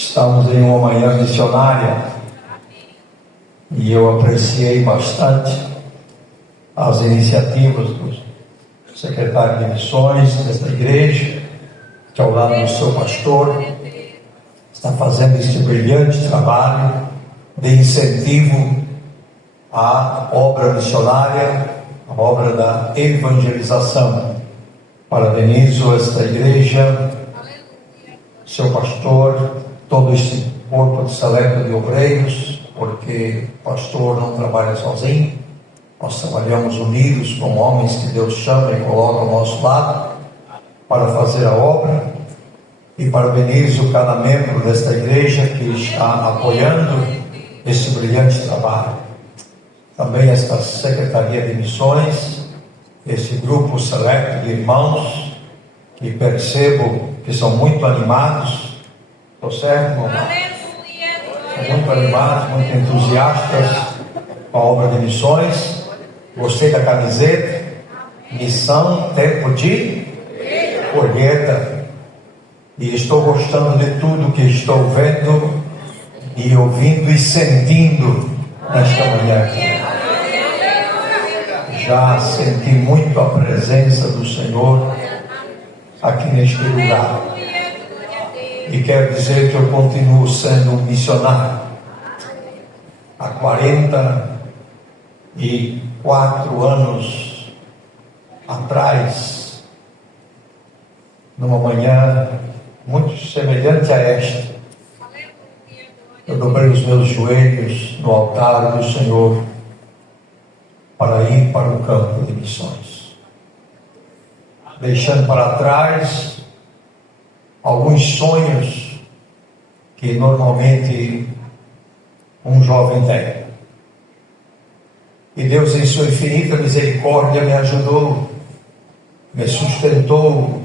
Estamos em uma manhã missionária e eu apreciei bastante as iniciativas do secretário de missões desta igreja, que ao lado do seu pastor está fazendo este brilhante trabalho de incentivo à obra missionária, à obra da evangelização. Parabenizo esta igreja, seu pastor, todo este corpo de seleto de obreiros, porque o pastor não trabalha sozinho, nós trabalhamos unidos com homens que Deus chama e coloca ao nosso lado para fazer a obra. E parabenizo cada membro desta igreja que está apoiando este brilhante trabalho. Também esta Secretaria de Missões, esse grupo seleto de irmãos, que percebo que são muito animados. Estou certo, irmão? São muito animados, muito entusiastas com a obra de missões. Gostei da camiseta. Missão, tempo de colheita. E estou gostando de tudo que estou vendo e ouvindo e sentindo nesta manhã aqui. Já senti muito a presença do Senhor aqui neste lugar. E quero dizer que eu continuo sendo um missionário. Há 44 anos atrás, numa manhã muito semelhante a esta, eu dobrei os meus joelhos no altar do Senhor para ir para o campo de missões, deixando para trás alguns sonhos que normalmente um jovem tem. E Deus, em sua infinita misericórdia, me ajudou, me sustentou,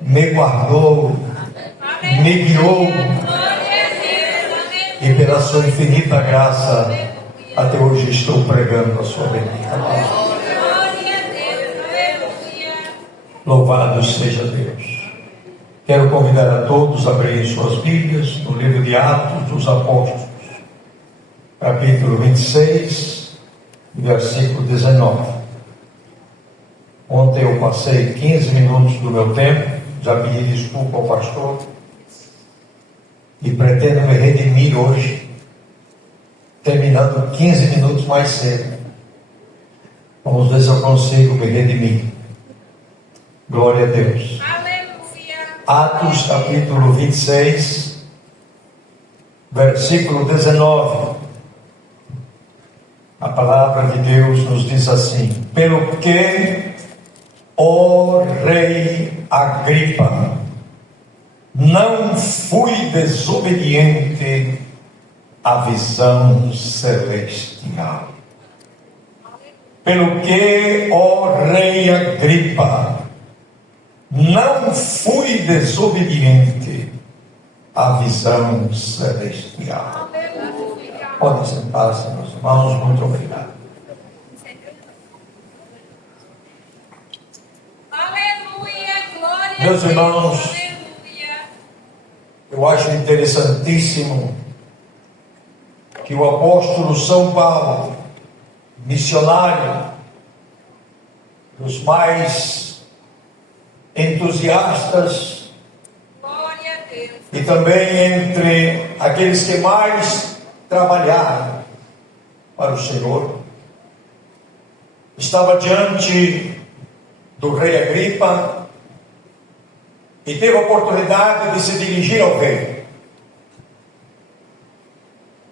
me guardou, me guiou, e pela sua infinita graça até hoje estou pregando a sua bendita palavra. Louvado seja Deus. Quero convidar a todos a abrirem suas Bíblias no livro de Atos dos Apóstolos, capítulo 26, versículo 19. Ontem eu passei 15 minutos do meu tempo, já pedi desculpa ao pastor, e pretendo me redimir hoje, terminando 15 minutos mais cedo. Vamos ver se eu consigo me redimir. Glória a Deus. Atos capítulo 26, versículo 19. A palavra de Deus nos diz assim: pelo que, ó rei Agripa, não fui desobediente à visão celestial. Pelo que, ó rei Agripa, não fui desobediente à visão celestial. Podem sentar-se, meus irmãos, muito obrigado. Meus irmãos, eu acho interessantíssimo que o apóstolo São Paulo, missionário, dos mais entusiastas e também entre aqueles que mais trabalharam para o Senhor, estava diante do rei Agripa e teve a oportunidade de se dirigir ao rei.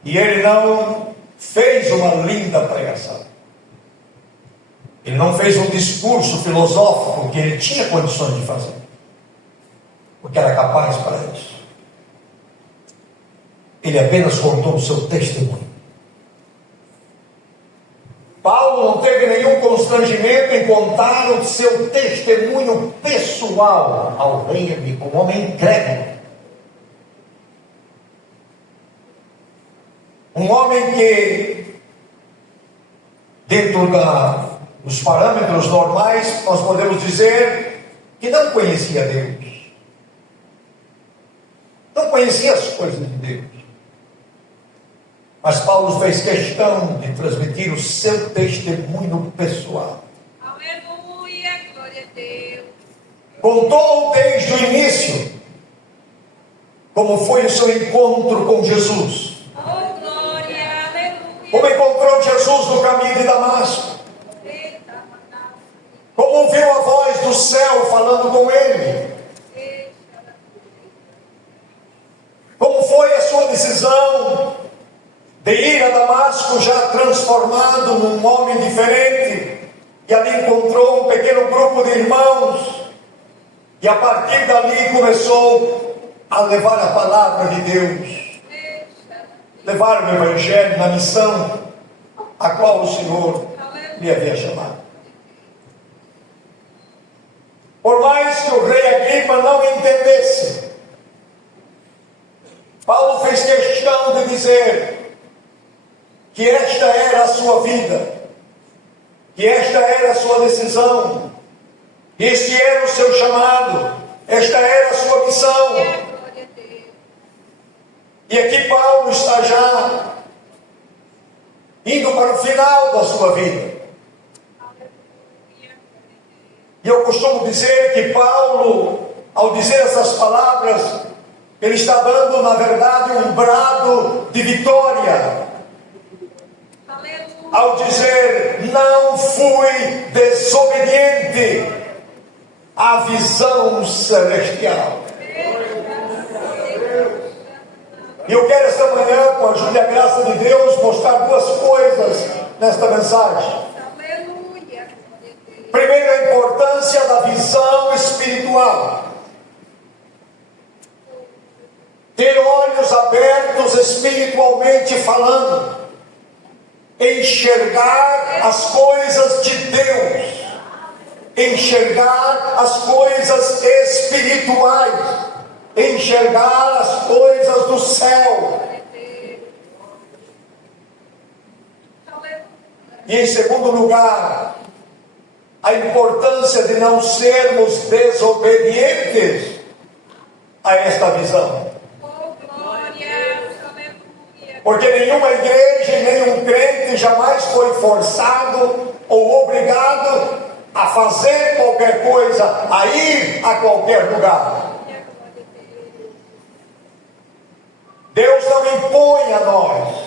E ele não fez uma linda pregação. Ele não fez um discurso filosófico que ele tinha condições de fazer, porque era capaz para isso. Ele apenas contou o seu testemunho. Paulo não teve nenhum constrangimento em contar o seu testemunho pessoal ao rei Agripa, um homem incrédulo. Um homem que, dentro dos parâmetros normais, nós podemos dizer que não conhecia Deus. não conhecia as coisas de Deus. Mas Paulo fez questão de transmitir o seu testemunho pessoal. Aleluia, glória a Deus. Contou desde o início como foi o seu encontro com Jesus. Oh, glória, aleluia. Como encontrou Jesus no caminho de Damasco. Como ouviu a voz do céu falando com ele. Como foi a sua decisão de ir a Damasco já transformado num homem diferente. E ali encontrou um pequeno grupo de irmãos. E a partir dali começou a levar a palavra de Deus. Levar o Evangelho na missão a qual o Senhor lhe havia chamado. Por mais que o rei Agripa não entendesse, Paulo fez questão de dizer que esta era a sua vida, que esta era a sua decisão, este era o seu chamado, esta era a sua missão. E aqui Paulo está já indo para o final da sua vida. E eu costumo dizer que Paulo, ao dizer essas palavras, ele está dando, na verdade, um brado de vitória. Ao dizer, não fui desobediente à visão celestial. E eu quero esta manhã, com a ajuda e a graça de Deus, mostrar duas coisas nesta mensagem. Primeiro, a importância da visão espiritual. Ter olhos abertos espiritualmente falando. Enxergar as coisas de Deus. Enxergar as coisas espirituais. Enxergar as coisas do céu. E em segundo lugar, a importância de não sermos desobedientes a esta visão. Porque nenhuma igreja e nenhum crente jamais foi forçado ou obrigado a fazer qualquer coisa, a ir a qualquer lugar. Deus não impõe a nós.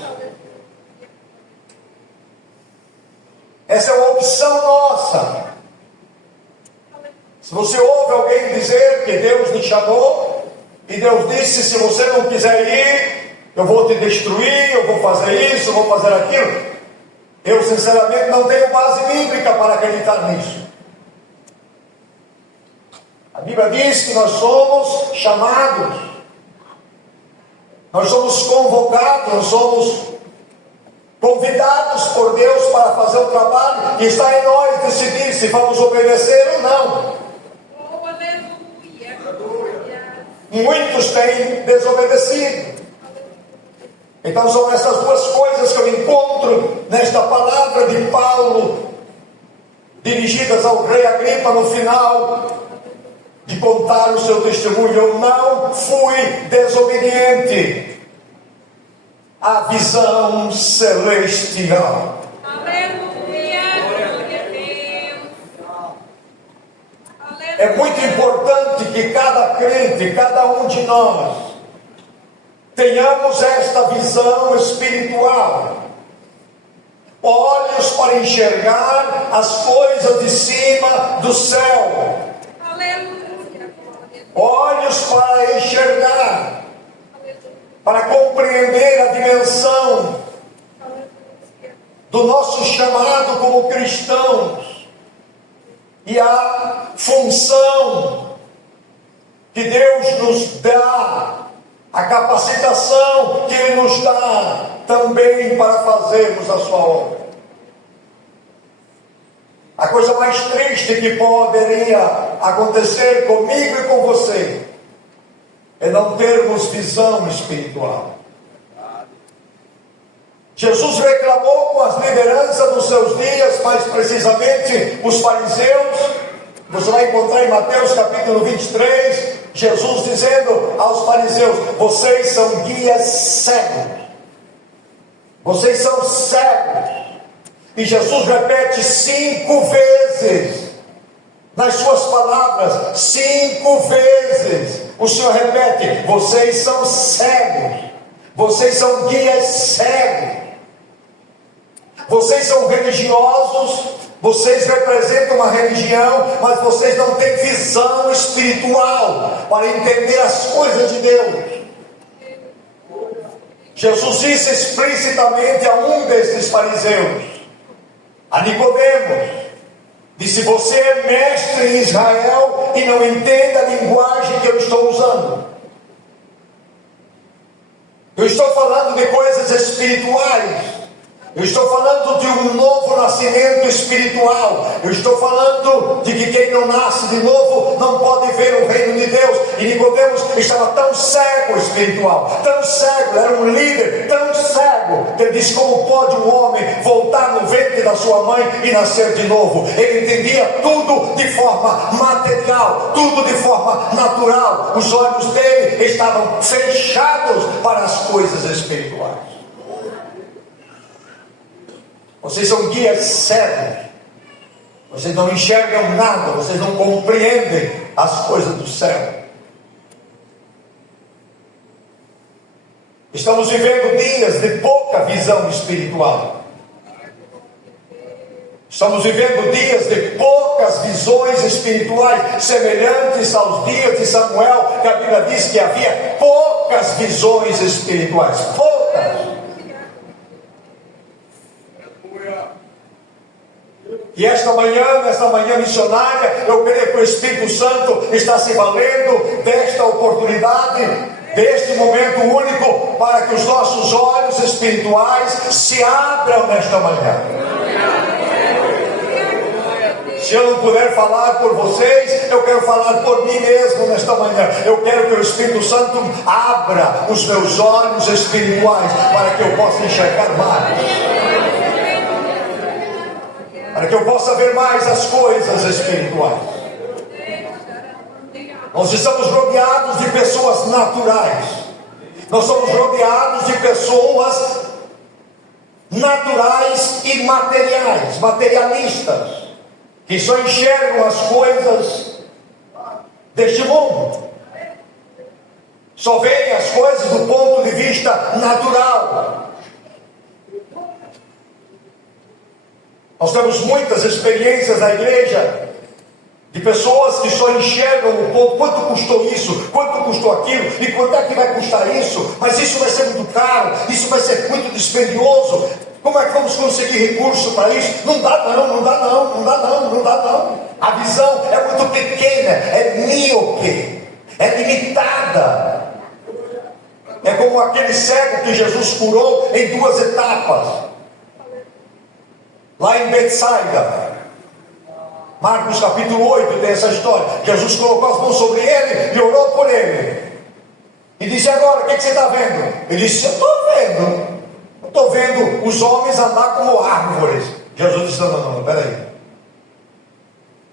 Essa é uma opção nossa. Se você ouve alguém dizer que Deus lhe chamou, e Deus disse, se você não quiser ir, eu vou te destruir, eu vou fazer isso, eu vou fazer aquilo. Eu sinceramente não tenho base bíblica para acreditar nisso. A Bíblia diz que nós somos chamados, nós somos convocados, nós somos convidados por Deus para fazer o trabalho, e está em nós decidir se vamos obedecer ou não. Muitos têm desobedecido. Então são essas duas coisas que eu encontro nesta palavra de Paulo, dirigidas ao rei Agripa no final, de contar o seu testemunho. Eu não fui desobediente à visão celestial. Aleluia, glória a Deus. É muito importante que cada crente, cada um de nós, tenhamos esta visão espiritual. Olhos para enxergar as coisas de cima do céu. Aleluia. Olhos para enxergar, para compreender a dimensão do nosso chamado como cristãos e a função que Deus nos dá, a capacitação que Ele nos dá também para fazermos a sua obra. A coisa mais triste que poderia acontecer comigo e com você é não termos visão espiritual. Jesus reclamou com as lideranças dos seus dias, mais precisamente os fariseus. Você vai encontrar em Mateus capítulo 23, Jesus dizendo aos fariseus: vocês são guias cegos. Vocês são cegos. E Jesus repete 5 vezes, nas suas palavras, 5 vezes, o Senhor repete: vocês são cegos, vocês são guias cegos, vocês são religiosos, vocês representam uma religião, mas vocês não têm visão espiritual para entender as coisas de Deus. Jesus disse explicitamente a um desses fariseus, a Nicodemos, disse: você é mestre em Israel e não entende a linguagem que eu estou usando. Eu estou falando de coisas espirituais. Eu estou falando de um novo nascimento espiritual. Eu estou falando de que quem não nasce de novo não pode ver o reino de Deus. E Nicodemos estava tão cego espiritual, tão cego, era um líder tão cego, que ele disse: como pode um homem voltar no ventre da sua mãe e nascer de novo? Ele entendia tudo de forma material, tudo de forma natural. Os olhos dele estavam fechados para as coisas espirituais. Vocês são guias cegos. Vocês não enxergam nada. Vocês não compreendem as coisas do céu. Estamos vivendo dias de pouca visão espiritual. Estamos vivendo dias de poucas visões espirituais, semelhantes aos dias de Samuel, que a Bíblia diz que havia poucas visões espirituais. Poucas. E esta manhã missionária, eu creio que o Espírito Santo está se valendo desta oportunidade, deste momento único, para que os nossos olhos espirituais se abram nesta manhã. Se eu não puder falar por vocês, eu quero falar por mim mesmo nesta manhã. Eu quero que o Espírito Santo abra os meus olhos espirituais, para que eu possa enxergar mais, para que eu possa ver mais as coisas espirituais. Nós estamos rodeados de pessoas naturais. Nós somos rodeados de pessoas naturais e materiais, materialistas, que só enxergam as coisas deste mundo, só veem as coisas do ponto de vista natural. Nós temos muitas experiências na igreja de pessoas que só enxergam o ponto: quanto custou isso, quanto custou aquilo, e quanto é que vai custar isso, mas isso vai ser muito caro, isso vai ser muito dispendioso, como é que vamos conseguir recurso para isso? Não dá não, não dá não, não dá não, não dá não. A visão é muito pequena, é míope, é limitada. É como aquele cego que Jesus curou em 2 etapas. Lá em Betsaida, Marcos capítulo 8, tem essa história. Jesus colocou as mãos sobre ele e orou por ele. E disse: agora, o que você está vendo? Ele disse: eu estou vendo os homens andar como árvores. Jesus disse: não, peraí.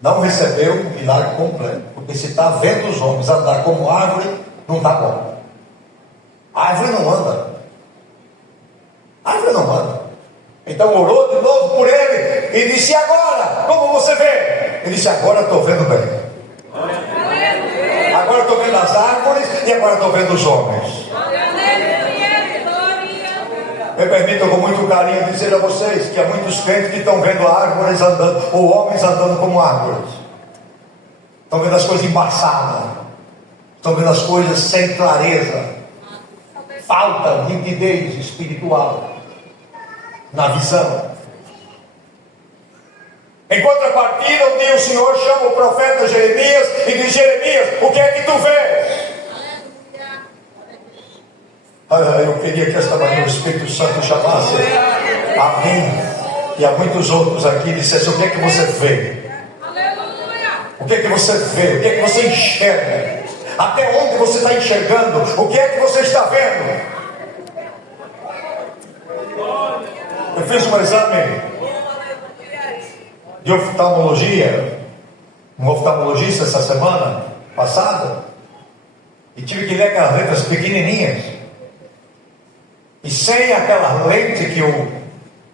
Não recebeu o milagre completo. Porque se está vendo os homens andar como árvore, não está bom. A árvore não anda. A árvore não anda. Então orou de novo por ele e disse: e agora, como você vê? Ele disse: agora estou vendo bem. Agora estou vendo as árvores e agora estou vendo os homens. Me permitam com muito carinho dizer a vocês que há muitos crentes que estão vendo árvores andando, ou homens andando como árvores. Estão vendo as coisas embaçadas, estão vendo as coisas sem clareza, falta nitidez espiritual na visão. Em contrapartida, um dia o Senhor chama o profeta Jeremias e diz: Jeremias, o que é que tu vês? Eu queria que esta manhã o Espírito Santo chamasse a mim e a muitos outros aqui e dissesse: o que é que você vê? O que é que você vê? O que é que você enxerga? Até onde você está enxergando? O que é que você está vendo? Eu fiz um exame de oftalmologia, um oftalmologista essa semana passada, E tive que ler aquelas letras pequenininhas. E sem aquela lente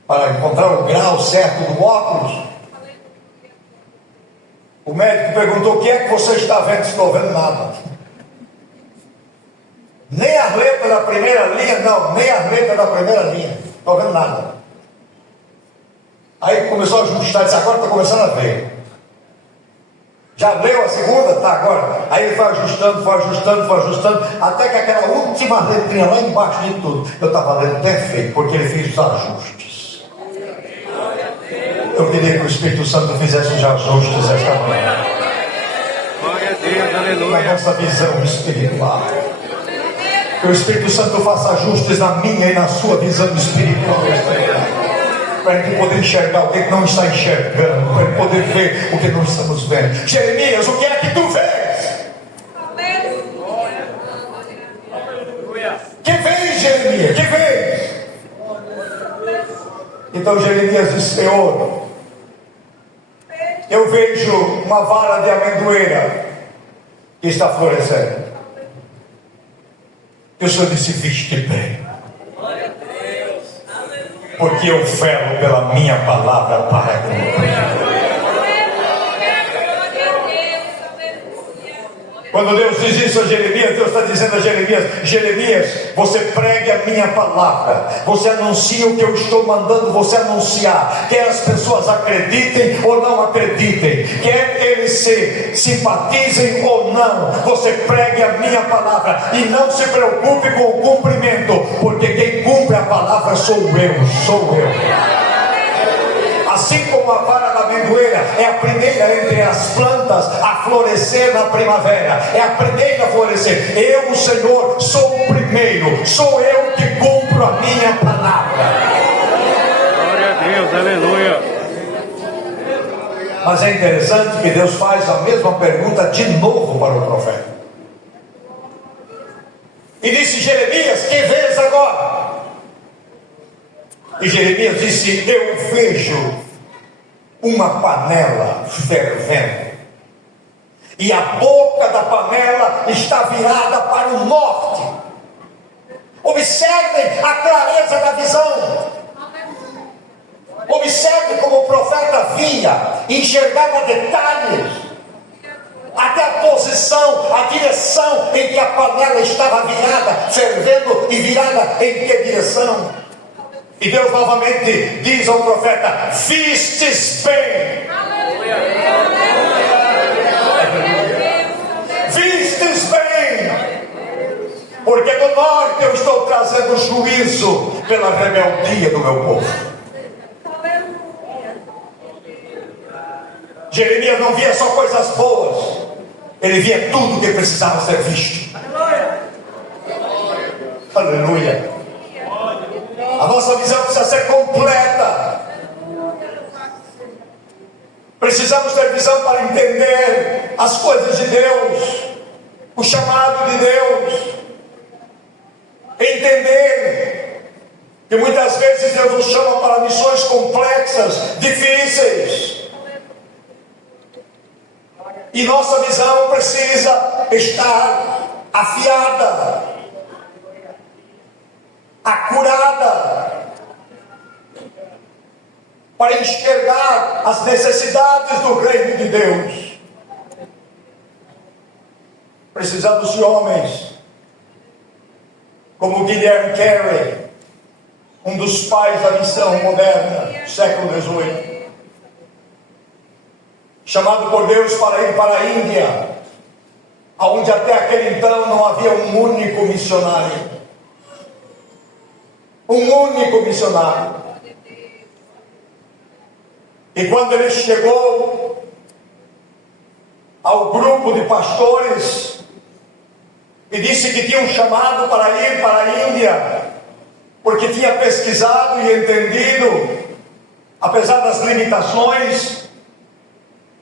para encontrar o grau certo do óculos. O médico perguntou: o que é que você está vendo? Estou vendo nada. Nem as letras da primeira linha, não, nem as letras da primeira linha. Estou vendo nada. Aí começou a ajustar, disse: agora estou começando a ver. Já leu a segunda? Tá, agora. Aí ele foi ajustando, até que aquela última letrinha lá embaixo de tudo, eu estava lendo perfeito, porque ele fez os ajustes. Eu queria que o Espírito Santo fizesse os ajustes esta manhã. Glória a Deus, aleluia. Na nossa visão espiritual. Que o Espírito Santo faça ajustes na minha e na sua visão espiritual. Para a gente poder enxergar o que não está enxergando, para a gente poder ver o que não estamos vendo. Jeremias, o que é que tu vês? Que vês, Jeremias? Que vês? Então Jeremias disse: Senhor, eu vejo uma vara de amendoeira que está florescendo. E o Senhor disse: viste bem, porque eu velo pela minha palavra para cumprir. Quando Deus diz isso a Jeremias, Deus está dizendo a Jeremias: Jeremias, você pregue a minha palavra, você anuncia o que eu estou mandando você anunciar, quer as pessoas acreditem ou não acreditem, quer eles se simpatizem ou não, você pregue a minha palavra e não se preocupe com o cumprimento, porque quem cumpre a palavra sou eu. Assim como a vara da amendoeira é a primeira entre as plantas a florescer na primavera, é a primeira a florescer, eu, o Senhor, sou o primeiro, sou eu que cumpro a minha palavra. Glória a Deus, aleluia. Mas é interessante que Deus faz a mesma pergunta de novo para o profeta. E disse: Jeremias, que vês agora? E Jeremias disse: eu vejo uma panela fervendo, e a boca da panela está virada para o norte. Observem a clareza da visão. Observem como o profeta via, enxergava detalhes, até a posição, a direção em que a panela estava virada, fervendo, e virada em que direção? E Deus novamente diz ao profeta: vistes bem. Vistes bem. Porque do norte eu estou trazendo juízo pela rebeldia do meu povo. Jeremias não via só coisas boas, ele via tudo que precisava ser visto. Aleluia. A nossa visão precisa ser completa. Precisamos ter visão para entender as coisas de Deus, o chamado de Deus. Entender que muitas vezes Deus nos chama para missões complexas, difíceis. E nossa visão precisa estar afiada, acurada, para enxergar as necessidades do reino de Deus. Precisamos de homens como Guilherme Carey, um dos pais da missão moderna do século XVIII, chamado por Deus para ir para a Índia, onde até aquele então não havia um único missionário. Um único missionário. E quando ele chegou ao grupo de pastores e disse que tinha um chamado para ir para a Índia, porque tinha pesquisado e entendido, apesar das limitações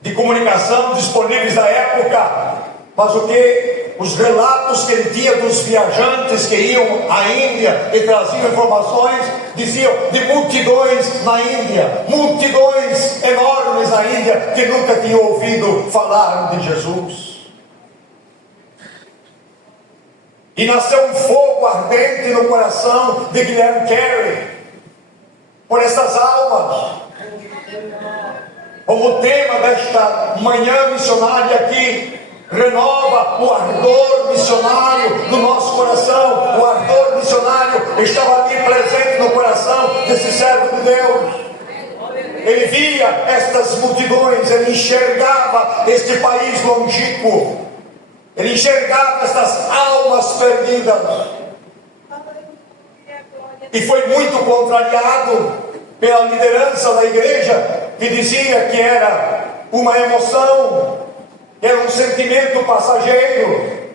de comunicação disponíveis na época, mas os relatos que ele tinha dos viajantes que iam à Índia e traziam informações, diziam de multidões na Índia, multidões enormes na Índia, que nunca tinham ouvido falar de Jesus. E nasceu um fogo ardente no coração de Guilherme Carey por essas almas. Como tema desta manhã missionária aqui, renova o ardor missionário no nosso coração. O ardor missionário estava ali presente no coração desse servo de Deus. Ele via estas multidões, ele enxergava este país longínquo, ele enxergava estas almas perdidas. E foi muito contrariado pela liderança da igreja, que dizia que era uma emoção, que era um sentimento passageiro,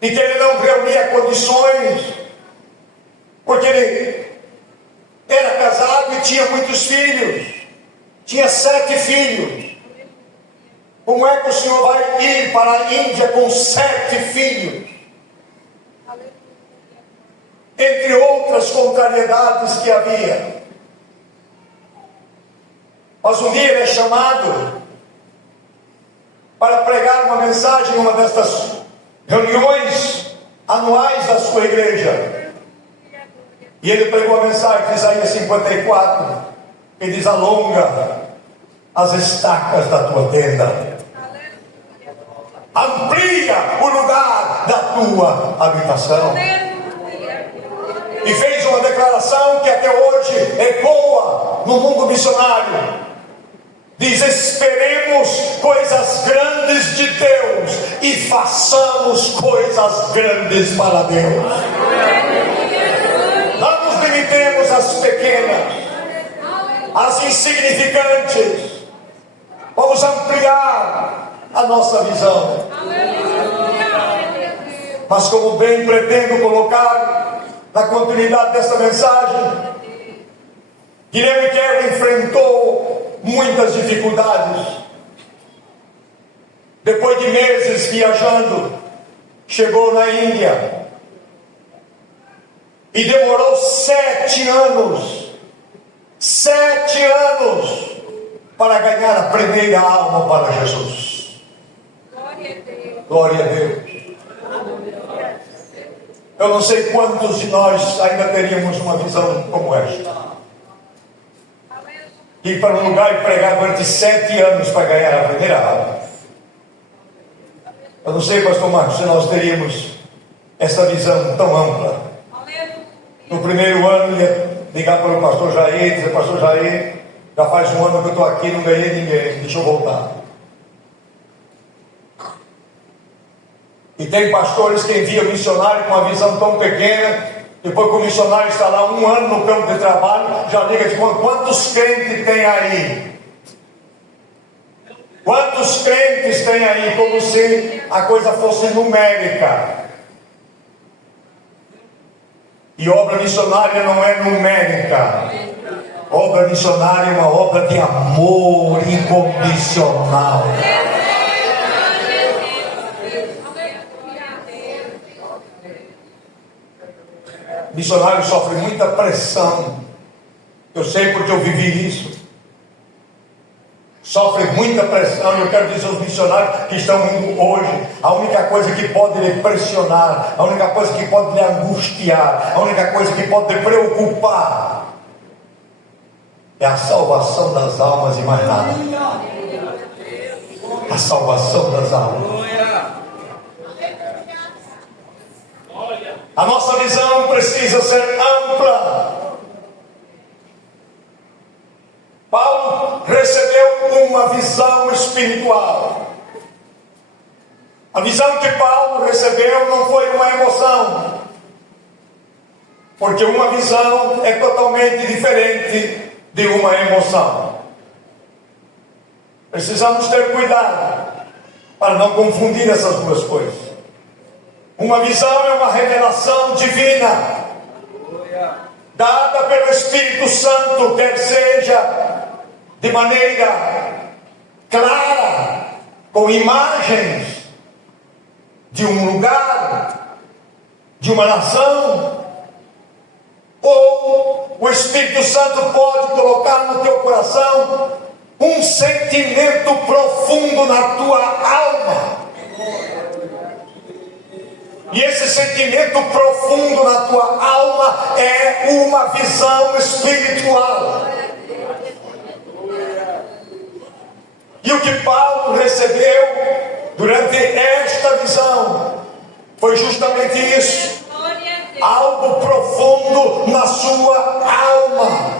e que ele não reunia condições, porque ele era casado e tinha muitos filhos, tinha 7 filhos. Como é que o senhor vai ir para a Índia com 7 filhos? Entre outras contrariedades que havia. Mas um dia ele é chamado para pregar uma mensagem em uma destas reuniões anuais da sua igreja. E ele pregou a mensagem de Isaías 54, que diz: alonga as estacas da tua tenda, amplia o lugar da tua habitação. E fez uma declaração que até hoje ecoa no mundo missionário. Diz: esperemos coisas grandes de Deus e façamos coisas grandes para Deus. Não nos limitemos às pequenas, às insignificantes. Vamos ampliar a nossa visão. Mas como bem pretendo colocar na continuidade desta mensagem, Guilherme Carey enfrentou muitas dificuldades. Depois de meses viajando, chegou na Índia e demorou 7 anos, 7 anos, para ganhar a primeira alma para Jesus. Glória a Deus. Eu não sei quantos de nós ainda teríamos uma visão como esta. Ir para um lugar e pregar durante 7 anos para ganhar a primeira alma. Eu não sei, pastor Marcos, se nós teríamos essa visão tão ampla. No primeiro ano, ia ligar para o pastor Jair e dizer: pastor Jair, já faz um ano que eu estou aqui, não ganhei ninguém, deixa eu voltar. E tem pastores que enviam missionário com uma visão tão pequena, depois que o missionário está lá 1 ano no campo de trabalho, já liga de quantos crentes tem aí? Quantos crentes tem aí? Como se a coisa fosse numérica. E obra missionária não é numérica. Obra missionária é uma obra de amor incondicional. Missionário sofre muita pressão. Eu sei porque eu vivi isso. Sofre muita pressão. E eu quero dizer aos missionários que estão indo hoje: a única coisa que pode lhe pressionar, a única coisa que pode lhe angustiar, a única coisa que pode lhe preocupar é a salvação das almas e mais nada. A salvação das almas. A nossa visão precisa ser ampla. Paulo recebeu uma visão espiritual. A visão que Paulo recebeu não foi uma emoção, porque uma visão é totalmente diferente de uma emoção. Precisamos ter cuidado para não confundir essas duas coisas. Uma visão é uma revelação divina, dada pelo Espírito Santo, quer seja de maneira clara, com imagens de um lugar, de uma nação, ou o Espírito Santo pode colocar no teu coração um sentimento profundo na tua alma. E esse sentimento profundo na tua alma é uma visão espiritual. E o que Paulo recebeu durante esta visão foi justamente isso. Algo profundo na sua alma.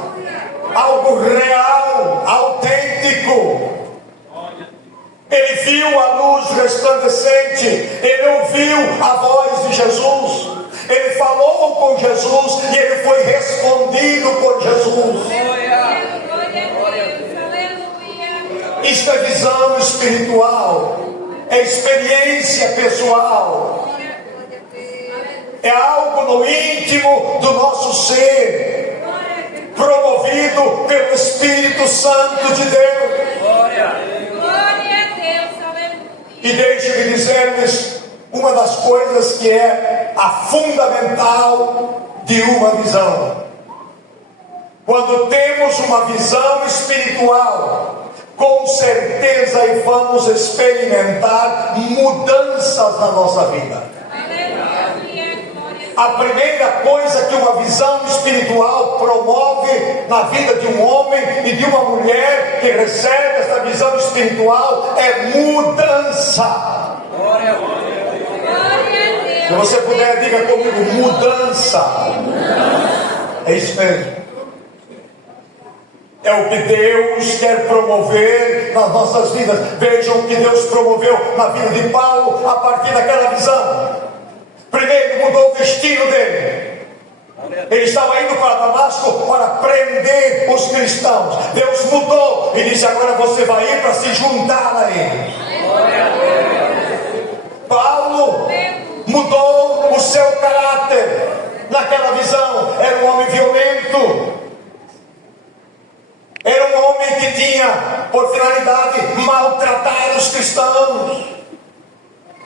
Algo real, autêntico. Ele viu a luz resplandecente. Ele ouviu a voz de Jesus. Ele falou com Jesus e ele foi respondido por Jesus. Isto é visão espiritual, é experiência pessoal, é algo no íntimo do nosso ser, promovido pelo Espírito Santo de Deus. E deixe-me dizer-lhes uma das coisas que é a fundamental de uma visão. Quando temos uma visão espiritual, com certeza vamos experimentar mudanças na nossa vida. A primeira coisa que uma visão espiritual promove na vida de um homem e de uma mulher que recebe essa visão espiritual é mudança. Se você puder, diga comigo: mudança. É isso mesmo. É o que Deus quer promover nas nossas vidas. Vejam o que Deus promoveu na vida de Paulo a partir daquela visão. Primeiro, mudou o destino dele. Ele estava indo para Damasco para prender os cristãos. Deus mudou e disse: agora você vai ir para se juntar a eles. Paulo mudou o seu caráter naquela visão. Era um homem violento. Era um homem que tinha por finalidade maltratar os cristãos.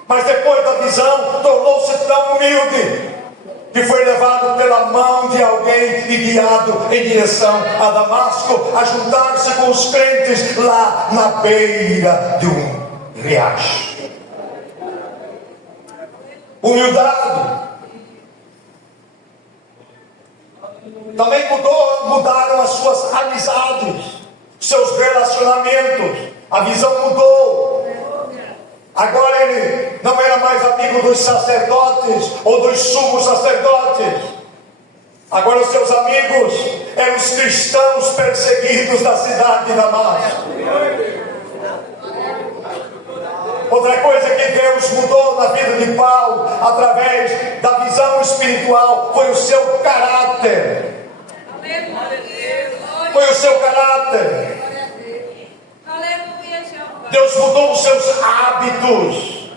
Mas depois da visão tornou-se tão humilde que foi levado pela mão de alguém e guiado em direção a Damasco, a juntar-se com os crentes lá na beira de um riacho. Humildade. Também mudaram as suas amizades, seus relacionamentos. A visão mudou. Agora ele não era mais amigo dos sacerdotes ou dos sumos sacerdotes. Agora os seus amigos eram os cristãos perseguidos da cidade de Damasco. Outra coisa que Deus mudou na vida de Paulo através da visão espiritual foi o seu caráter. Foi o seu caráter. Deus mudou os seus hábitos.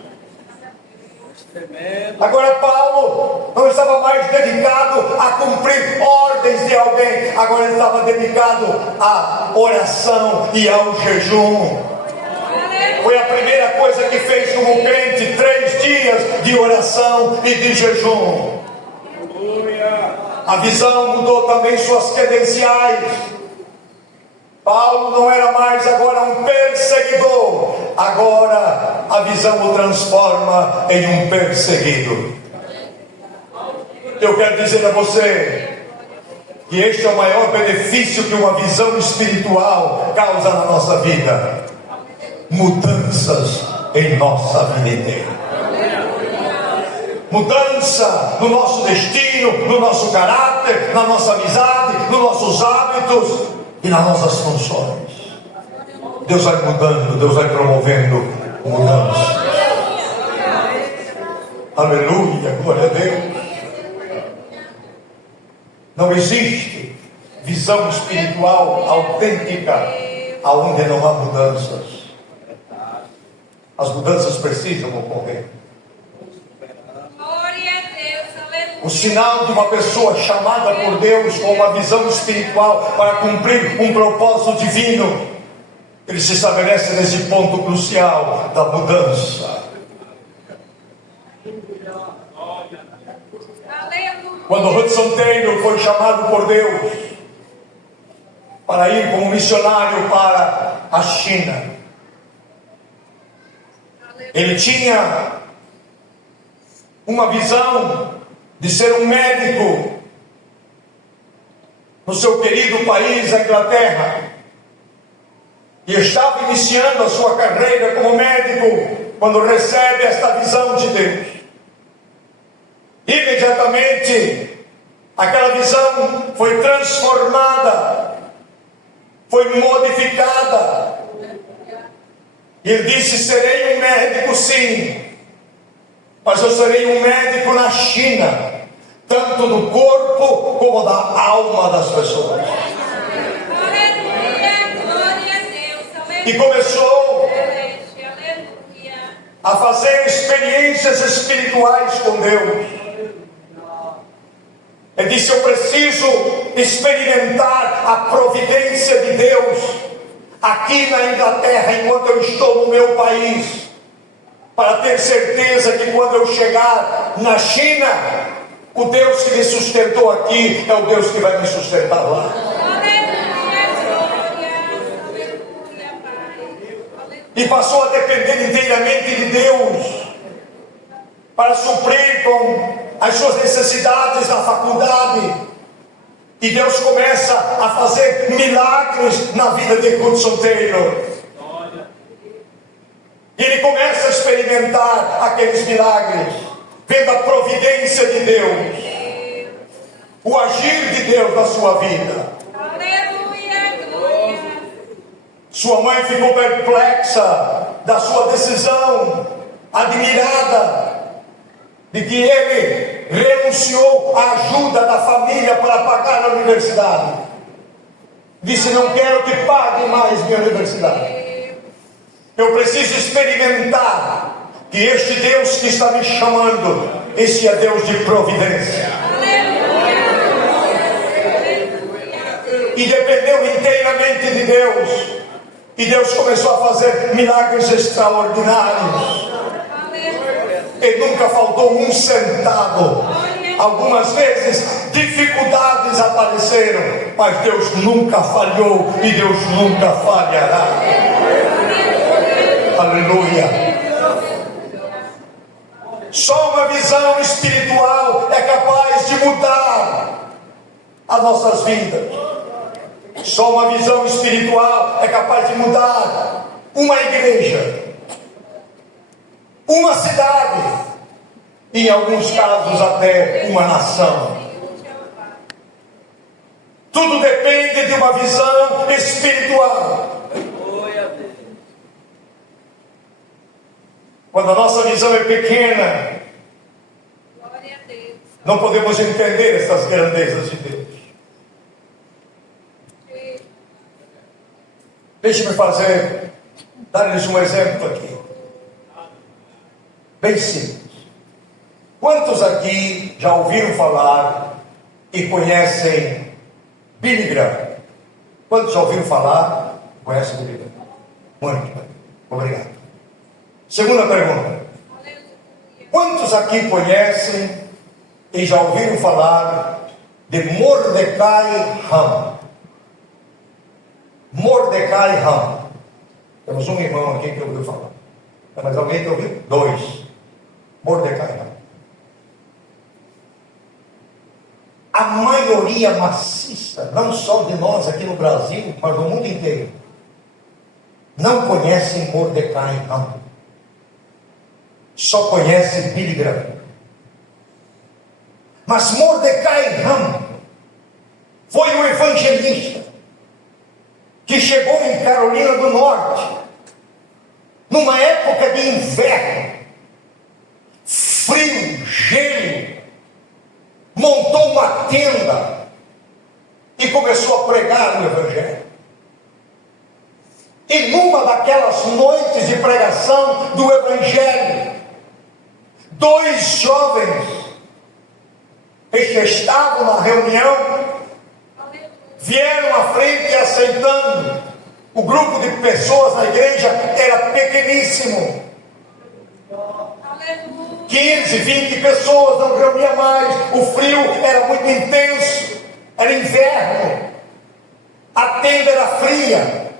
Agora Paulo não estava mais dedicado a cumprir ordens de alguém. Agora ele estava dedicado à oração e ao jejum. Foi a primeira coisa que fez como crente: 3 dias de oração e de jejum. A visão mudou também suas credenciais. Paulo não era mais agora um perseguidor. Agora a visão o transforma em um perseguido. Eu quero dizer a você que este é o maior benefício que uma visão espiritual causa na nossa vida: mudanças em nossa vida inteira. Mudança no nosso destino, no nosso caráter, na nossa amizade, nos nossos hábitos e nas nossas funções. Deus vai mudando, Deus vai promovendo mudança. Aleluia, glória a Deus. Não existe visão espiritual autêntica aonde não há mudanças. As mudanças precisam ocorrer. O sinal de uma pessoa chamada por Deus com uma visão espiritual para cumprir um propósito divino, ele se estabelece nesse ponto crucial da mudança. Quando Hudson Taylor foi chamado por Deus para ir como missionário para a China, ele tinha uma visão de ser um médico no seu querido país, a Inglaterra, e estava iniciando a sua carreira como médico quando recebe esta visão de Deus. Imediatamente, aquela visão foi transformada, foi modificada. Ele disse: serei um médico, sim, mas eu serei um médico na China, tanto do corpo como da alma das pessoas. Aleluia, glória a Deus, aleluia. E começou Aleluia. a fazer experiências espirituais com Deus. Ele disse: eu preciso experimentar a providência de Deus aqui na Inglaterra, enquanto eu estou no meu país, para ter certeza que quando eu chegar na China, o Deus que me sustentou aqui é o Deus que vai me sustentar lá. Aleluia, glória, aleluia, Pai. Aleluia. E passou a depender inteiramente de Deus para suprir com as suas necessidades na faculdade. E Deus começa a fazer milagres na vida de Hudson Taylor. E ele começa a experimentar aqueles milagres, vendo a providência de Deus, o agir de Deus na sua vida. Aleluia, glória. Sua mãe ficou perplexa da sua decisão, admirada de que ele renunciou à ajuda da família para pagar a universidade. Disse: não quero que pague mais minha universidade. Eu preciso experimentar que este Deus que está me chamando, esse é Deus de providência. E dependeu inteiramente de Deus. E Deus começou a fazer milagres extraordinários. E nunca faltou um centavo. Algumas vezes dificuldades apareceram, mas Deus nunca falhou e Deus nunca falhará. Aleluia. Só uma visão espiritual é capaz de mudar as nossas vidas. Só uma visão espiritual é capaz de mudar uma igreja, uma cidade, e em alguns casos até uma nação. Tudo depende de uma visão espiritual. Quando a nossa visão é pequena, Glória a Deus. não podemos entender essas grandezas de Deus. Deixe-me dar-lhes um exemplo aqui, bem simples. Quantos aqui já ouviram falar e conhecem Billy Graham? Quantos já ouviram falar e conhecem Billy Graham? Muito bem, obrigado. Segunda pergunta: quantos aqui conhecem e já ouviram falar de Mordecai Ham? Mordecai Ham. Temos um irmão aqui que ouviu falar. Mas alguém que ouviu? Dois. Mordecai Ham. A maioria maciça, não só de nós aqui no Brasil, mas no mundo inteiro, não conhecem Mordecai Ham. Só conhece Billy Graham. Mas Mordecai Ham foi um evangelista que chegou em Carolina do Norte, numa época de inverno, frio, gelo, montou uma tenda e começou a pregar o evangelho. E numa daquelas noites de pregação do evangelho, dois jovens que estavam na reunião vieram à frente aceitando. O grupo de pessoas na igreja era pequeníssimo. 15, 20 pessoas, não reunia mais. O frio era muito intenso. Era inverno. A tenda era fria.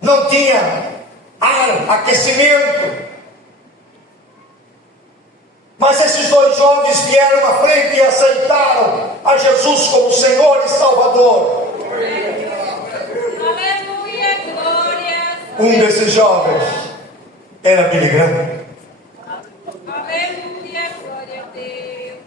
Não tinha ar, aquecimento. Mas esses dois vieram à frente e aceitaram a Jesus como Senhor e Salvador. Aleluia, glória. Um desses jovens era Billy Graham. Aleluia, glória a Deus.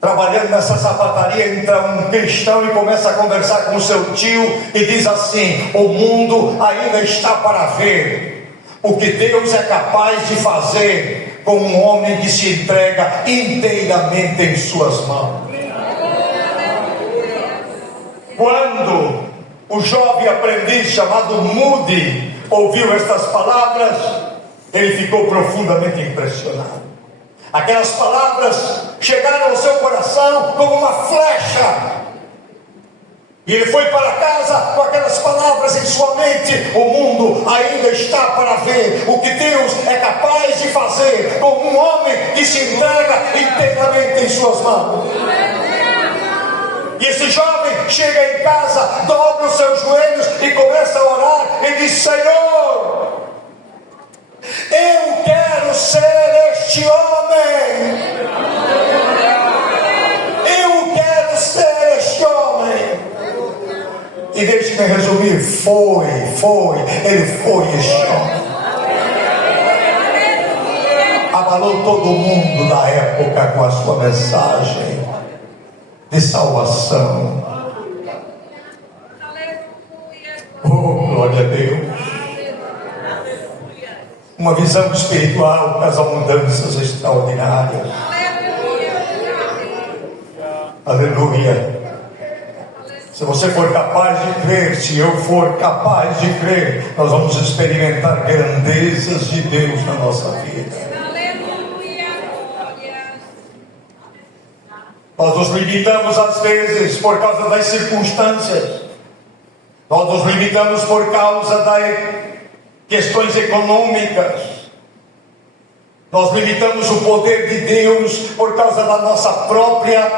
Trabalhando nessa sapataria, entra um cristão e começa a conversar com o seu tio e diz assim: o mundo ainda está para ver o que Deus é capaz de fazer com um homem que se entrega inteiramente em suas mãos. Quando o jovem aprendiz chamado Moody ouviu estas palavras, ele ficou profundamente impressionado. Aquelas palavras chegaram ao seu coração como uma flecha. E ele foi para casa com aquelas palavras em sua mente: o mundo ainda está para ver o que Deus é capaz de fazer com um homem que se entrega inteiramente em suas mãos. E esse jovem chega em casa, dobra os seus joelhos e começa a orar e diz: Senhor, eu quero ser este homem. Eu quero ser este homem. E deixe-me resumir: ele foi este homem. Abalou todo mundo da época com a sua mensagem de salvação. Oh, glória a Deus. Uma visão espiritual para as abundâncias extraordinárias. Aleluia. Se você for capaz de crer, se eu for capaz de crer, nós vamos experimentar grandezas de Deus na nossa vida. Nós nos limitamos às vezes por causa das circunstâncias. Nós nos limitamos por causa das questões econômicas. Nós limitamos o poder de Deus por causa da nossa própria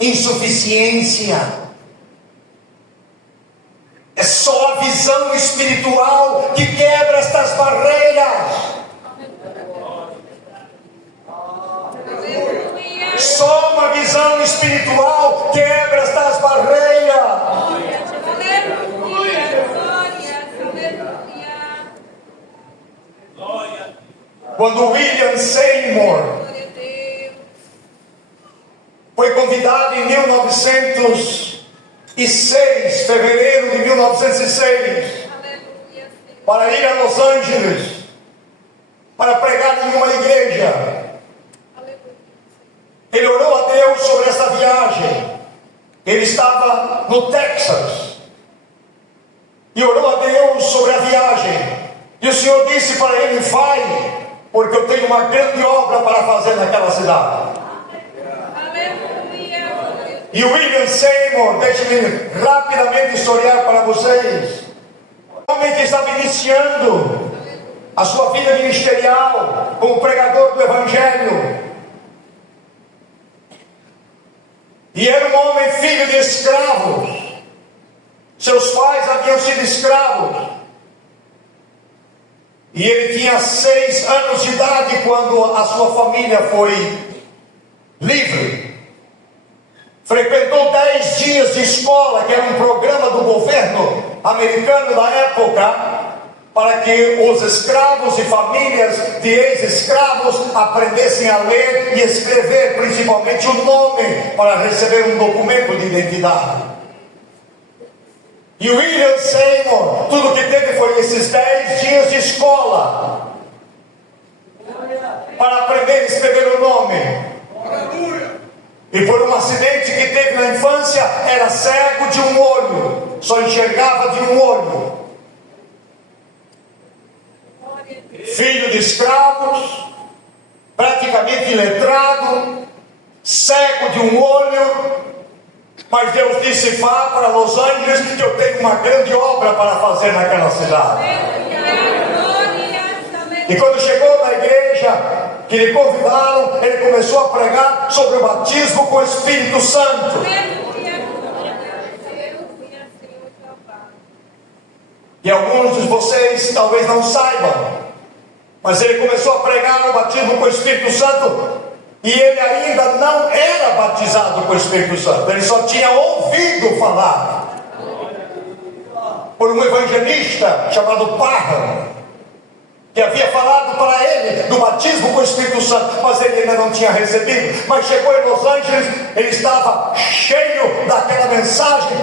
insuficiência. É só a visão espiritual que quebra estas barreiras. Só uma visão espiritual quebra estas barreiras. Aleluia, glória. Quando William Seymour foi convidado em 1906, fevereiro de 1906, para ir a Los Angeles, para pregar em uma igreja, ele orou a Deus sobre essa viagem. Ele estava no Texas e orou a Deus sobre a viagem. E o Senhor disse para ele: vai, porque eu tenho uma grande obra para fazer naquela cidade. E o William Seymour, deixe-me rapidamente historiar para vocês. Um homem que estava iniciando a sua vida ministerial como pregador do Evangelho. E era um homem filho de escravos. Seus pais haviam sido escravos. E ele tinha 6 anos de idade quando a sua família foi livre. Frequentou 10 dias de escola, que era um programa do governo americano da época, para que os escravos e famílias de ex-escravos aprendessem a ler e escrever, principalmente o nome, para receber um documento de identidade. E William Seymour, tudo que teve foi esses 10 dias de escola, para aprender a escrever o nome. E por um acidente que teve na infância, era cego de um olho, só enxergava de um olho. Filho de escravos, praticamente iletrado, cego de um olho, mas Deus disse: vá para Los Angeles, que eu tenho uma grande obra para fazer naquela cidade. E quando chegou na igreja que lhe convidaram, ele começou a pregar sobre o batismo com o Espírito Santo. E alguns de vocês talvez não saibam, mas ele começou a pregar o batismo com o Espírito Santo E ele ainda não era batizado com o Espírito Santo. Ele só tinha ouvido falar por um evangelista chamado Parra, que havia falado para ele do batismo com o Espírito Santo, mas ele ainda não tinha recebido. Mas chegou em Los Angeles, ele estava cheio daquela mensagem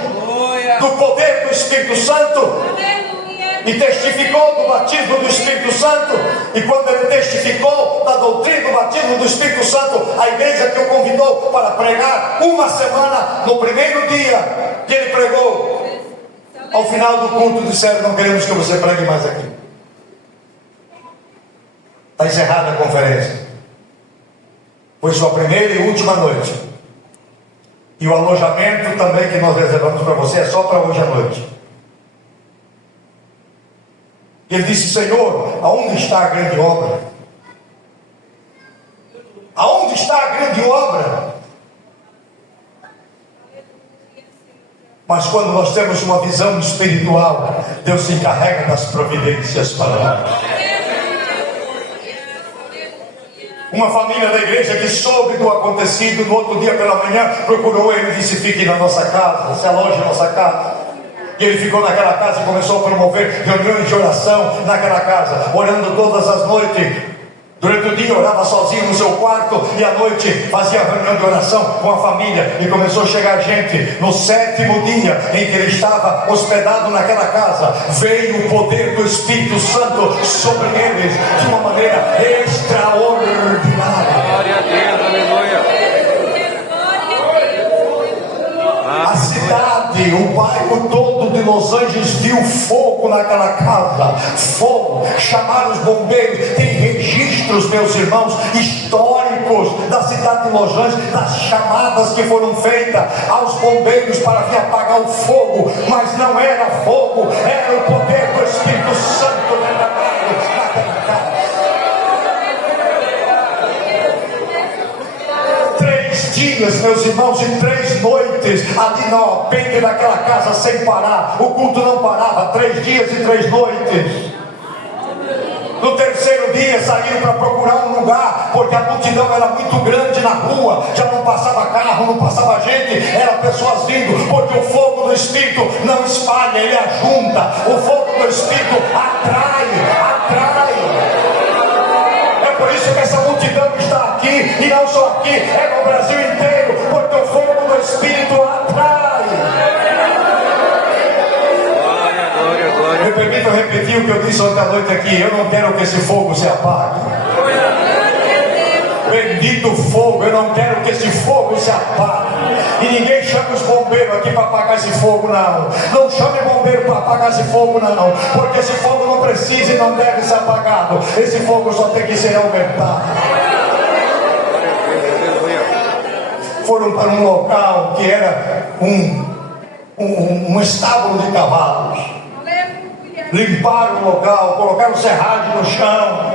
do poder do Espírito Santo, Aleluia. e testificou do batismo do Espírito Santo. E quando ele testificou da doutrina do batismo do Espírito Santo, a igreja que o convidou para pregar uma semana, no primeiro dia que ele pregou, ao final do culto disseram: não queremos que você pregue mais aqui, está encerrada a conferência. Foi sua primeira e última noite, e o alojamento também que nós reservamos para você é só para hoje à noite. Ele disse: Senhor, aonde está a grande obra? Aonde está a grande obra? Mas quando nós temos uma visão espiritual, Deus se encarrega das providências para nós. Uma família da igreja que soube do acontecido, no outro dia pela manhã procurou ele e disse: fique na nossa casa, se aloje na nossa casa. E ele ficou naquela casa e começou a promover reuniões de oração naquela casa, orando todas as noites. Durante o dia orava sozinho no seu quarto, e à noite fazia reunião de oração com a família. E começou a chegar gente. No 7º dia em que ele estava hospedado naquela casa, veio o poder do Espírito Santo sobre eles de uma maneira extraordinária. Glória a Deus, aleluia. A cidade, o bairro todo de Los Angeles viu fogo naquela casa. Fogo. Chamaram os bombeiros. Tem registros, meus irmãos, históricos da cidade de Los Angeles, das chamadas que foram feitas aos bombeiros para vir apagar o fogo. Mas não era fogo, era o poder do Espírito Santo derramado naquela casa. 3 dias, meus irmãos, e 3 noites ali na pente daquela casa sem parar. O culto não parava. 3 dias e 3 noites. No 3º dia saíram para procurar um lugar, porque a multidão era muito grande na rua, já não passava carro, não passava gente, eram pessoas vindo, porque o fogo do Espírito não espalha, ele ajunta. O fogo do Espírito atrai. É por isso que essa multidão está aqui, e não só aqui, é no Brasil inteiro, porque o fogo do Espírito atrai. Me permita repetir o que eu disse ontem à noite aqui: eu não quero que esse fogo se apague. Bendito fogo, eu não quero que esse fogo se apague. E ninguém chama os bombeiros aqui para apagar esse fogo, não. Não chame bombeiro para apagar esse fogo, não. Porque esse fogo não precisa e não deve ser apagado. Esse fogo só tem que ser aumentado. Foram para um local que era um estábulo de cavalos. Limparam o local, colocaram serragem no chão,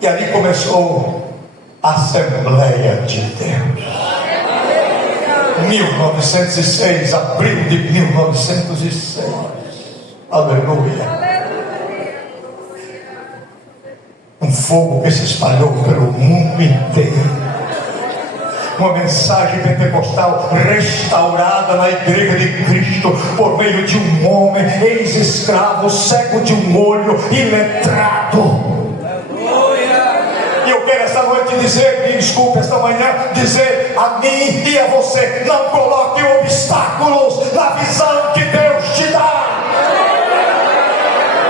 e ali começou a Assembleia de Deus. 1906, abril de 1906. Aleluia. Um fogo que se espalhou pelo mundo inteiro. Uma mensagem pentecostal restaurada na igreja de Cristo por meio de um homem ex-escravo, cego de um olho, iletrado. E eu quero esta noite dizer, me desculpe, esta manhã, dizer a mim e a você: não coloque obstáculos na visão que Deus te dá.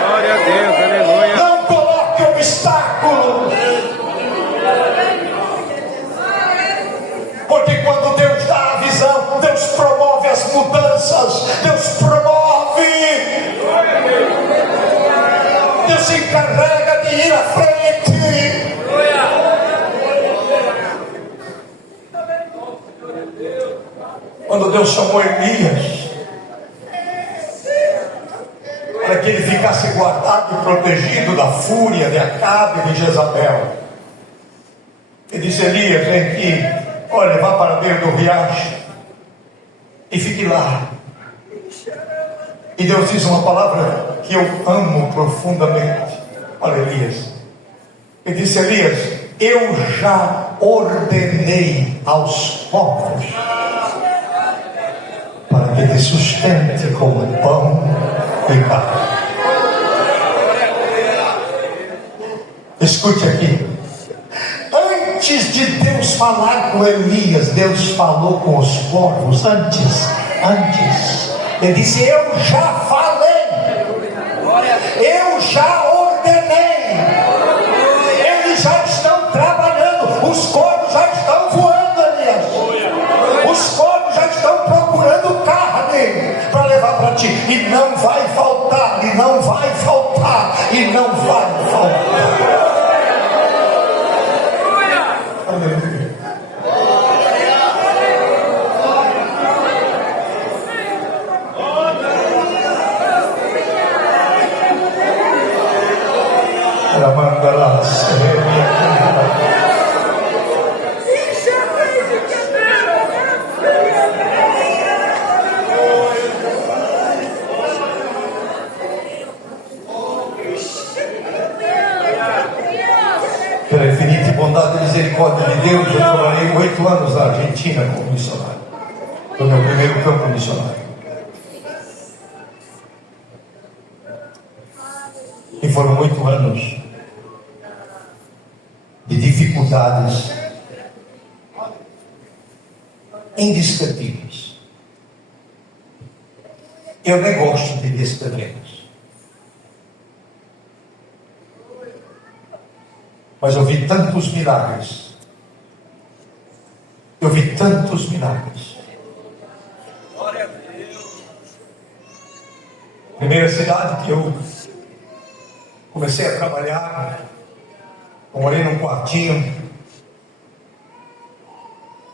Glória a Deus, aleluia. Não coloque obstáculos. Porque quando Deus dá a visão, Deus promove as mudanças. Deus promove. Deus se encarrega de ir à frente. Quando Deus chamou Elias para que ele ficasse guardado e protegido da fúria de Acabe e de Jezabel, ele disse: Elias, vem aqui. Olha, vá para dentro do riacho e fique lá. E Deus diz uma palavra que eu amo profundamente. Olha, Elias. Ele disse: Elias, eu já ordenei aos povos para que te sustente com pão e carne. Escute aqui. Antes de Deus falar com Elias, Deus falou com os povos. Antes. Ele disse: eu já falei, eu já ordenei, eles já estão trabalhando, os corvos já estão voando, Elias, os corvos já estão procurando carne para levar para ti, e não vai faltar, e não vai faltar, e não vai faltar. Aleluia. Pela infinita bondade e misericórdia de Deus, eu trabalhei 8 anos na Argentina como missionário. Foi meu primeiro campo missionário. E foram 8 anos de dificuldades indescritíveis. Eu nem gosto de descrevê-los, mas eu vi tantos milagres. Eu vi tantos milagres. Primeira cidade que eu comecei a trabalhar, eu morei num quartinho.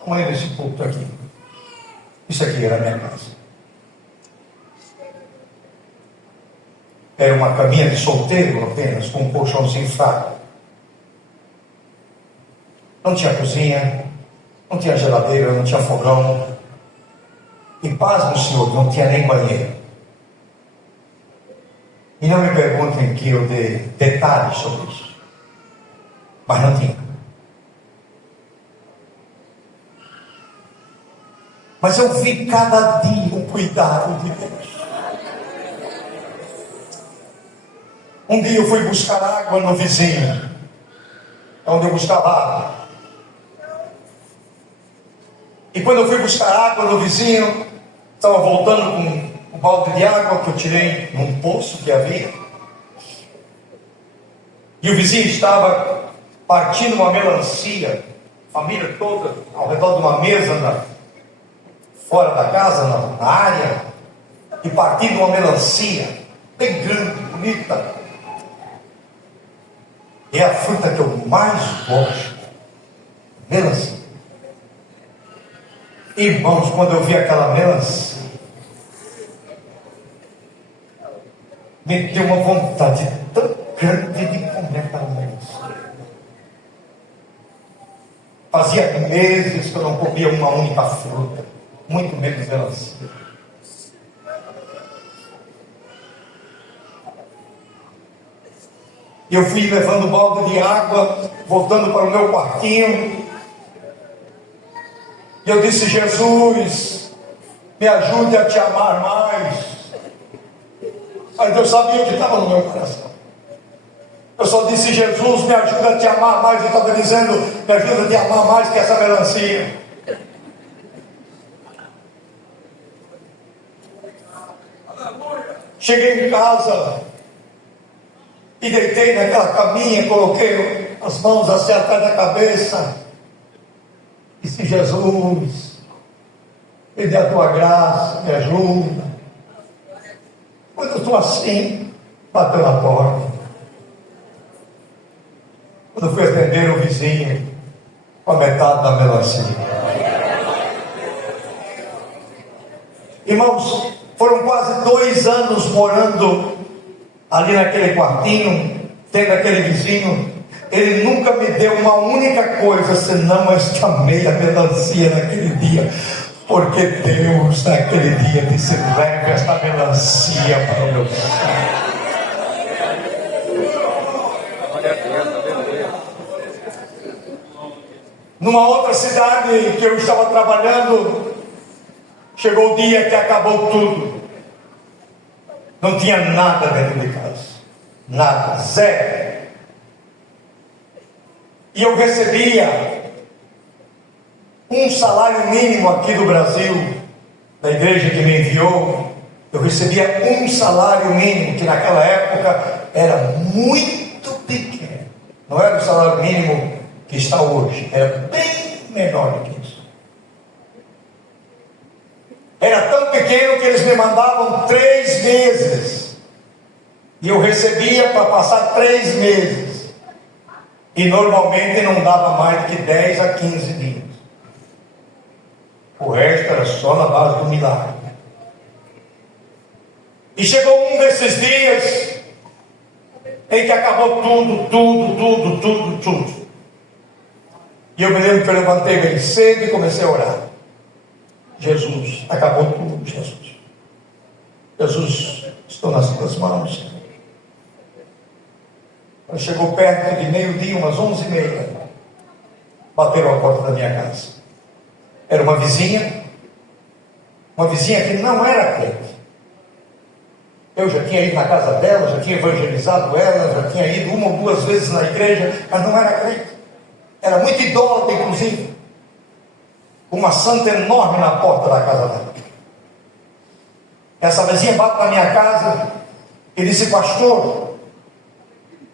Não é nesse púlpito aqui. Isso aqui era a minha casa. Era uma caminha de solteiro apenas, com um colchãozinho fraco. Não tinha cozinha, não tinha geladeira, não tinha fogão. E pasme, Senhor, não tinha nem banheiro. E não me perguntem que eu dei detalhes sobre isso. Mas não tinha. Mas eu vi cada dia o cuidado de Deus. Um dia eu fui buscar água no vizinho, onde eu buscava água. E quando eu fui buscar água no vizinho, estava voltando com um balde de água que eu tirei num poço que havia. E o vizinho estava partindo uma melancia, a família toda ao redor de uma mesa fora da casa, na área, e partindo uma melancia bem grande, bonita. É a fruta que eu mais gosto, melancia. Irmãos, quando eu vi aquela melancia, me deu uma vontade tão grande de comer aquela melancia. Fazia meses que eu não comia uma única fruta, muito menos melancia. E eu fui levando um balde de água, voltando para o meu quartinho. E eu disse: Jesus, me ajude a te amar mais. Mas Deus sabia o que estava no meu coração. Eu só disse: Jesus, me ajuda a te amar mais. Eu estava dizendo: me ajuda a te amar mais que essa melancia. Cheguei em casa e deitei naquela caminha, coloquei as mãos assim atrás da cabeça. Disse: Jesus, me dê a tua graça, me ajuda. Quando eu estou assim, bateu na porta. Quando eu fui atender o vizinho, com a metade da melancia. Irmãos, foram quase 2 anos morando ali naquele quartinho, tendo aquele vizinho. Ele nunca me deu uma única coisa, senão esta meia melancia naquele dia. Porque Deus naquele dia disse: leve esta melancia para o meu Pai. Numa outra cidade que eu estava trabalhando, chegou o dia que acabou tudo. Não tinha nada dentro de casa. Nada, zero. E eu recebia um salário mínimo aqui do Brasil, da igreja que me enviou. Eu recebia um salário mínimo, que naquela época era muito pequeno. Não era o salário mínimo que está hoje, era bem menor do que isso. Era tão pequeno que eles me mandavam 3 meses. E eu recebia para passar 3 meses. E normalmente não dava mais do que 10 a 15 dias. O resto era só na base do milagre. E chegou um desses dias em que acabou tudo. E eu me lembro que eu levantei bem cedo e comecei a orar. Jesus, acabou tudo, Jesus. Jesus, estou nas tuas mãos, Senhor. Quando chegou perto de meio-dia, umas 11h30, bateram a porta da minha casa. Era uma vizinha que não era crente. Eu já tinha ido na casa dela, já tinha evangelizado ela, já tinha ido 1 ou 2 vezes na igreja, mas não era crente. Era muito idólatra, inclusive. Uma santa enorme na porta da casa dela. Essa vizinha bate na minha casa e disse: pastor,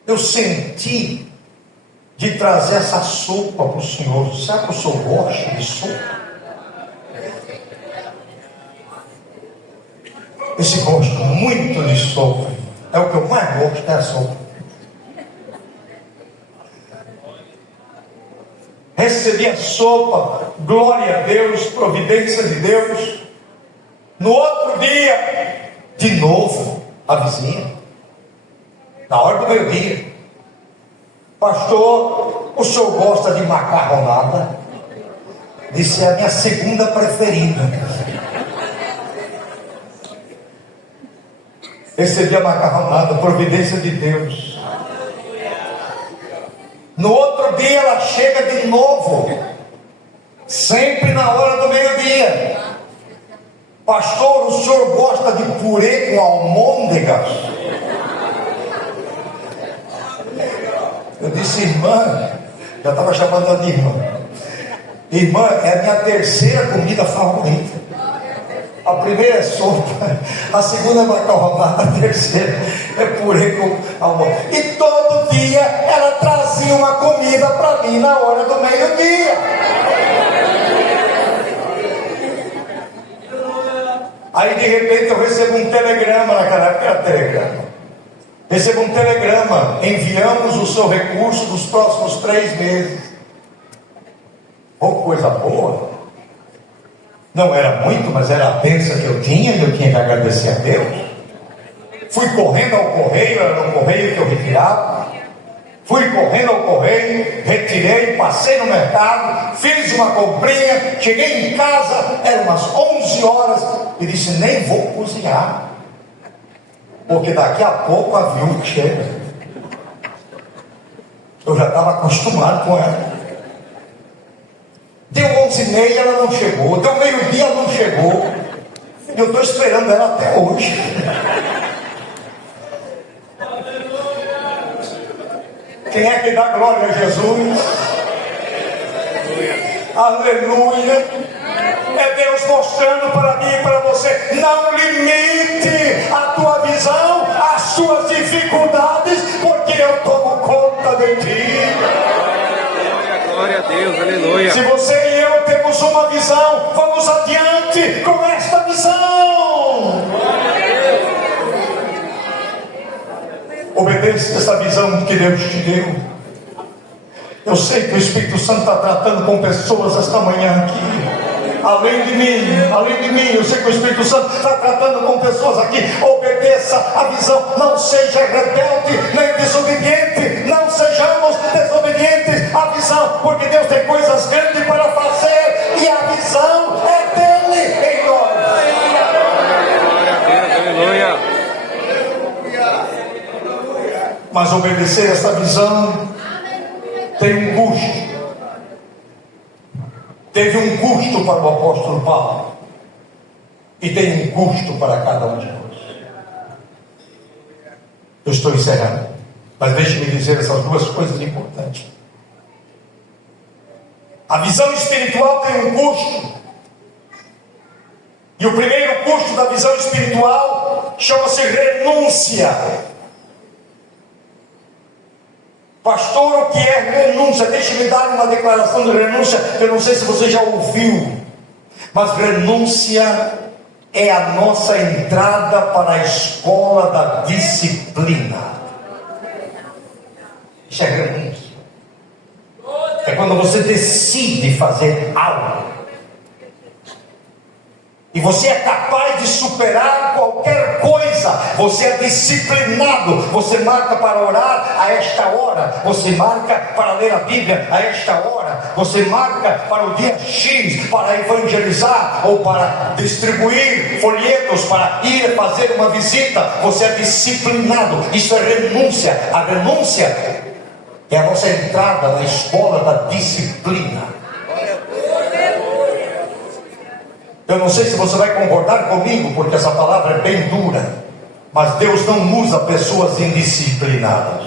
eu senti de trazer essa sopa para o senhor. Sabe que o senhor gosta de sopa? Esse gosto muito de sopa. É o que eu mais gosto, é a sopa. Recebi a sopa, glória a Deus, providência de Deus. No outro dia, de novo, a vizinha, na hora do meio-dia: pastor, o senhor gosta de macarronada? Disse: é a minha segunda preferida. Recebi a macarronada, providência de Deus. No outro dia ela chega de novo, sempre na hora do meio-dia: pastor, o senhor gosta de purê com almôndegas? Eu disse: irmã, já estava chamando ela de irmã. Irmã, é a minha terceira comida favorita. A primeira é sopa, a segunda é macarronada, a terceira é purê com almôndega. E todo dia ela trazia uma comida para mim na hora do meio-dia. Aí de repente eu recebo um telegrama, naquela época era telegrama. Recebo um telegrama: enviamos o seu recurso dos próximos 3 meses. Oh, coisa boa. Não era muito, mas era a bênção que eu tinha, e eu tinha que agradecer a Deus. Fui correndo ao correio, era no correio que eu retirava. Fui correndo ao correio, retirei, passei no mercado, fiz uma comprinha, cheguei em casa, eram umas 11 horas, e disse: nem vou cozinhar, porque daqui a pouco a viúva chega. Eu já estava acostumado com ela. Deu 11h30, ela não chegou. Deu meio-dia, ela não chegou. E eu estou esperando ela até hoje. Quem é que dá glória a Jesus? Aleluia. É Deus mostrando para mim e para você: não limite a tua visão às suas dificuldades, porque eu tomo conta de ti. Glória a Deus, aleluia. Se você e eu temos uma visão, vamos adiante com esta visão. Obedeça essa visão que Deus te deu. Eu sei que o Espírito Santo está tratando com pessoas esta manhã aqui. Além de mim, eu sei que o Espírito Santo está tratando com pessoas aqui. Obedeça a visão, não seja rebelde nem desobediente. Não sejamos desobedientes à visão, porque Deus tem coisas grandes para fazer e a visão é dele em nós. Aleluia. Mas obedecer essa visão tem um custo. Teve um custo para o apóstolo Paulo. E tem um custo para cada um de nós. Eu estou encerrando. Mas deixe-me dizer essas duas coisas importantes. A visão espiritual tem um custo. E o primeiro custo da visão espiritual chama-se renúncia. Pastor, o que é renúncia? Deixe-me dar uma declaração de renúncia, que eu não sei se você já ouviu. Mas renúncia é a nossa entrada para a escola da disciplina. Isso é renúncia. É quando você decide fazer algo. E você é capaz de superar qualquer coisa. Você é disciplinado. Você marca para orar a esta hora. Você marca para ler a Bíblia a esta hora. Você marca para o dia X, para evangelizar ou para distribuir folhetos, para ir fazer uma visita. Você é disciplinado. Isso é renúncia. A renúncia é a nossa entrada na escola da disciplina. Eu não sei se você vai concordar comigo, porque essa palavra é bem dura, mas Deus não usa pessoas indisciplinadas.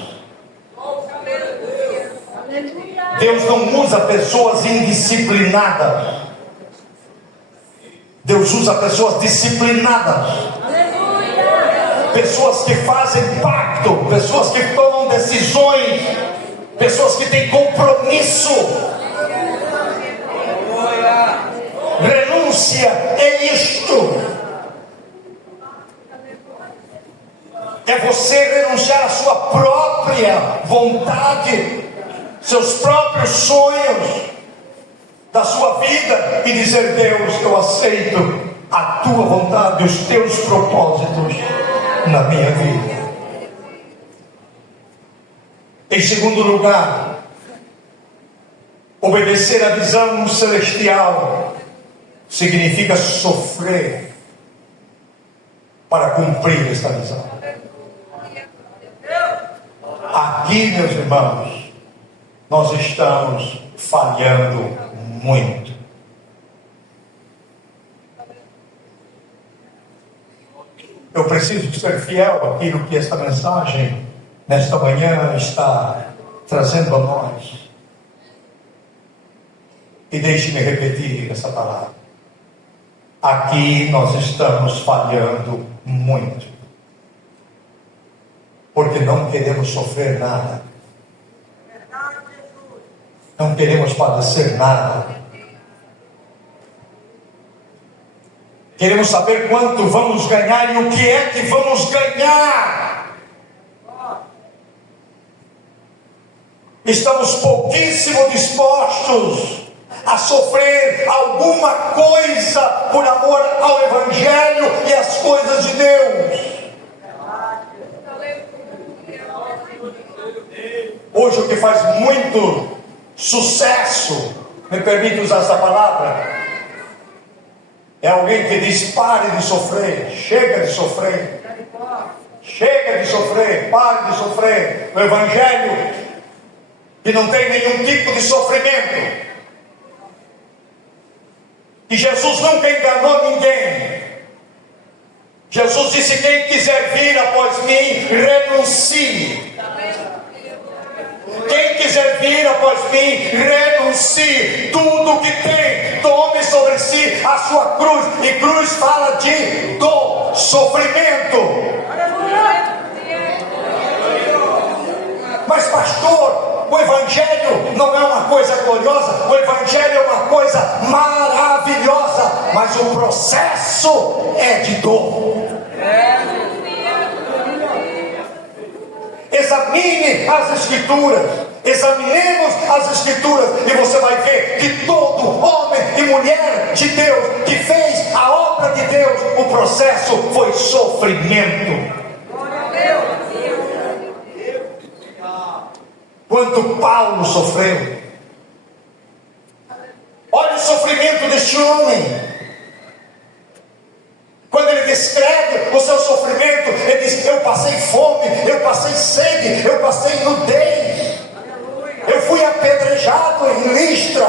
Deus não usa pessoas indisciplinadas. Deus usa pessoas disciplinadas. Pessoas que fazem pacto, pessoas que tomam decisões, pessoas que têm compromisso. Renúncia é isto. É você renunciar à sua própria vontade, seus próprios sonhos da sua vida e dizer: Deus, eu aceito a tua vontade, os teus propósitos na minha vida. Em segundo lugar, obedecer à visão celestial significa sofrer para cumprir esta visão. Aqui, meus irmãos, nós estamos falhando muito. Eu preciso ser fiel àquilo que esta mensagem, nesta manhã, está trazendo a nós. E deixe-me repetir essa palavra. Aqui nós estamos falhando muito, porque não queremos sofrer nada, não queremos padecer nada, queremos saber quanto vamos ganhar e o que é que vamos ganhar. Estamos pouquíssimo dispostos a sofrer alguma coisa por amor ao Evangelho e às coisas de Deus. Hoje o que faz muito sucesso, me permite usar essa palavra, é alguém que diz: pare de sofrer, chega de sofrer, chega de sofrer, pare de sofrer. O Evangelho que não tem nenhum tipo de sofrimento. E Jesus nunca enganou ninguém. Jesus disse: quem quiser vir após mim, renuncie. Quem quiser vir após mim, renuncie tudo o que tem, tome sobre si a sua cruz. E cruz fala de dor, sofrimento. Mas pastor, o Evangelho não é uma coisa gloriosa, o Evangelho é uma coisa maravilhosa, mas o processo é de dor. Examine as Escrituras, examinemos as Escrituras, e você vai ver que todo homem e mulher de Deus que fez a obra de Deus, o processo foi sofrimento. Quanto Paulo sofreu. Olha o sofrimento deste homem. Quando ele descreve o seu sofrimento, ele diz: eu passei fome, eu passei sede, eu passei nudez, eu fui apedrejado em Listra,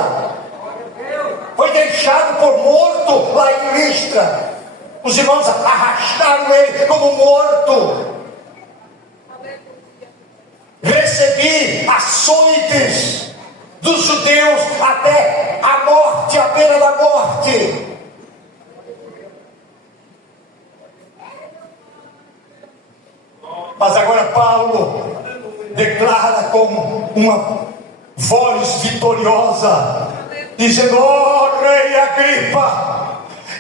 prisca. Os irmãos arrastaram ele como morto. Recebi açoites dos judeus até a morte, à beira da morte. Mas agora Paulo declara com uma voz vitoriosa, dizendo: ó rei Agripa,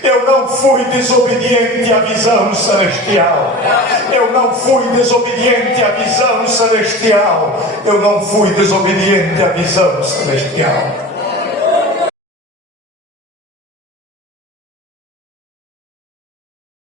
eu não fui desobediente à visão celestial. Eu não fui desobediente à visão celestial. Eu não fui desobediente à visão celestial.